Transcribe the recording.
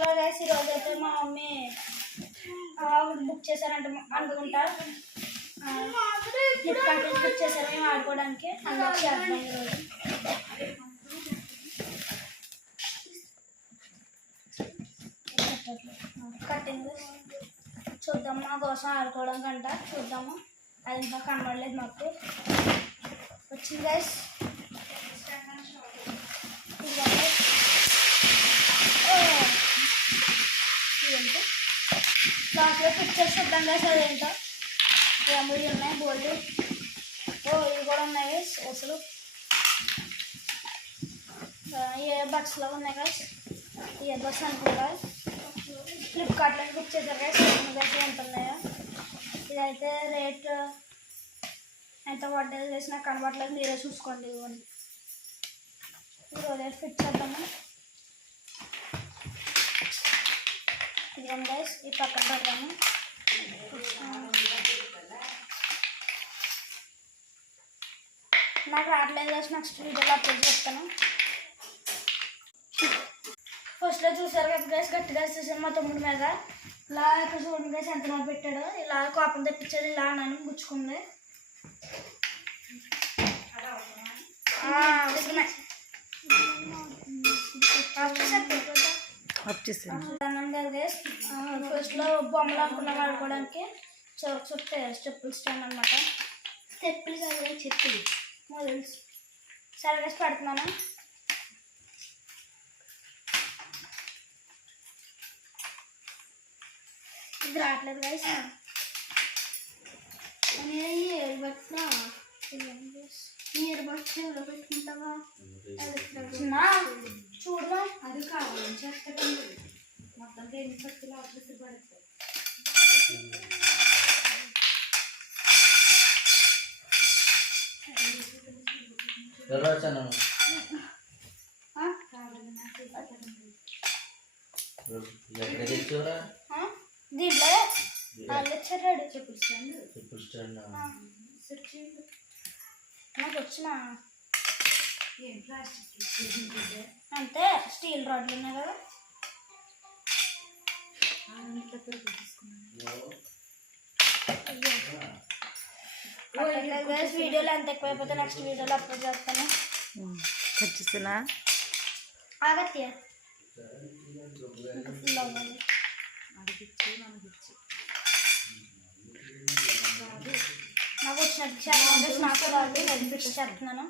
Hello guys, ఈరోజు అయితే మా మమ్మీ బుక్ చేశారంట అనుకుంటా. ఫ్లిప్కార్ట్ నుంచి బుక్ చేశారు మేము ఆడుకోవడానికి. అన్బాక్స్ చేద్దాం ఈరోజు. కట్టింగ్ చూద్దాం, మా కోసం ఆడుకోవడం కంట చూద్దాము. అది ఇంకా కనబడలేదు మాకు. వచ్చింది గైస్. లాస్ట్లో పిక్చర్స్ చూద్దాం గైస్. అదేంటో ఎమ్మెల్యే ఉన్నాయి, బోల్డ్. ఇవి కూడా ఉన్నాయి అసలు. ఇయర్ బడ్స్లో ఉన్నాయి గైస్. ఇయర్ బడ్స్ అనుకుంటా. ఫ్లిప్కార్ట్లో బుక్ చేశారు గైస్. గైస్ ఎంత ఉన్నాయో. ఇదైతే రేట్ ఎంత పడ్డది గైస్ నాకు కనబడలేదు, మీరే చూసుకోండి. ఇవ్వండి, ఈరోజు ఫిట్ చేద్దాము. ఇదిగోండి గైస్, ఈ పక్కన పెడతాము. నాకు రావట్లేదు గైస్, నెక్స్ట్ వీడియోలో అప్లోడ్ చేస్తాను. ఫస్ట్లో చూసారు కదా గైస్, గట్టిగా చూసాను మా తమ్ముడి మీద. ఇలా ఇక్కడ చూడండి గైస్ ఎంత మంది పెట్టాడు. ఇలా కోపం తెప్పించాడు, ఇలా అన్నాను గుచ్చుకుంది. ఫస్ట్లో బొమ్మలు అనుకున్నాం ఆడుకోవడానికి. చుట్టే స్టెప్పులు స్టాండ్ అనమాట. స్టెప్పులు కాదు, చెప్పులు మోడల్స్. సరే వేసి పెడుతున్నాను. ఇది రావట్లేదు గైస్. ఇయర్ బడ్స్ ఎవరో పెట్టుకుంటావా చూడవా? అది కావాలి చేస్తాను. మొత్తం దేని పట్టులో ఆఫీస్ పడుతుంది. దీంట్లో వాళ్ళు వచ్చారు. చెప్పులు స్టాండ్ నాకు వచ్చిన అంతే. స్టీల్ రాడ్లు ఉన్నాయి కదా. వీడియోలో ఎంత ఎక్కువైపోతే నెక్స్ట్ వీడియోలో అప్లోడ్ చేస్తాను. ఖచ్చితంగా ఆగత్య ఫుల్ అవ్వాలి. నాకు వచ్చినట్టు నాకు రాదు, చేస్తున్నాను.